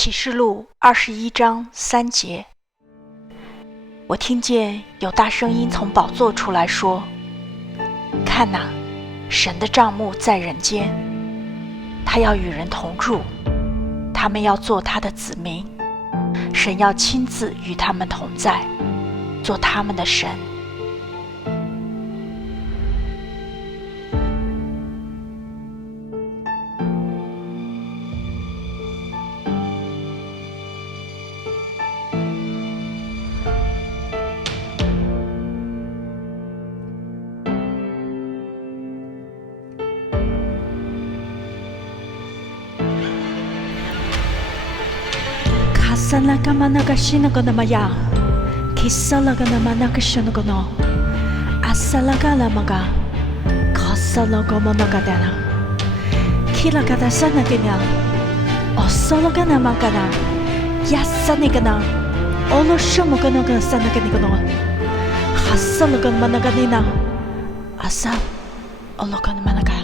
启示录21章3节，我听见有大声音从宝座出来说：看哪，神的帐幕在人间，他要与人同住，他们要做他的子民，神要亲自与他们同在，做他们的神。Kasalaga managashinago namaya, kisalaga namanagashinago no, asalaga lamaga, kasalaga managadana, kilagada sanagana, osologa namagana, yasanigana, oloshomogonoga sanaganigano, hasalaga managanina, asa ologan managa.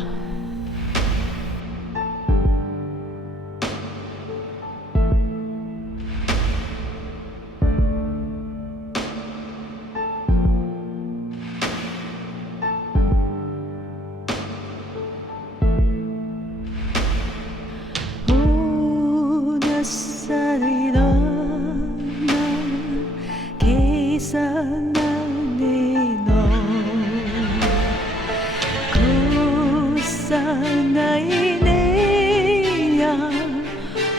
ないねや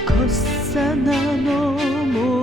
こさなのも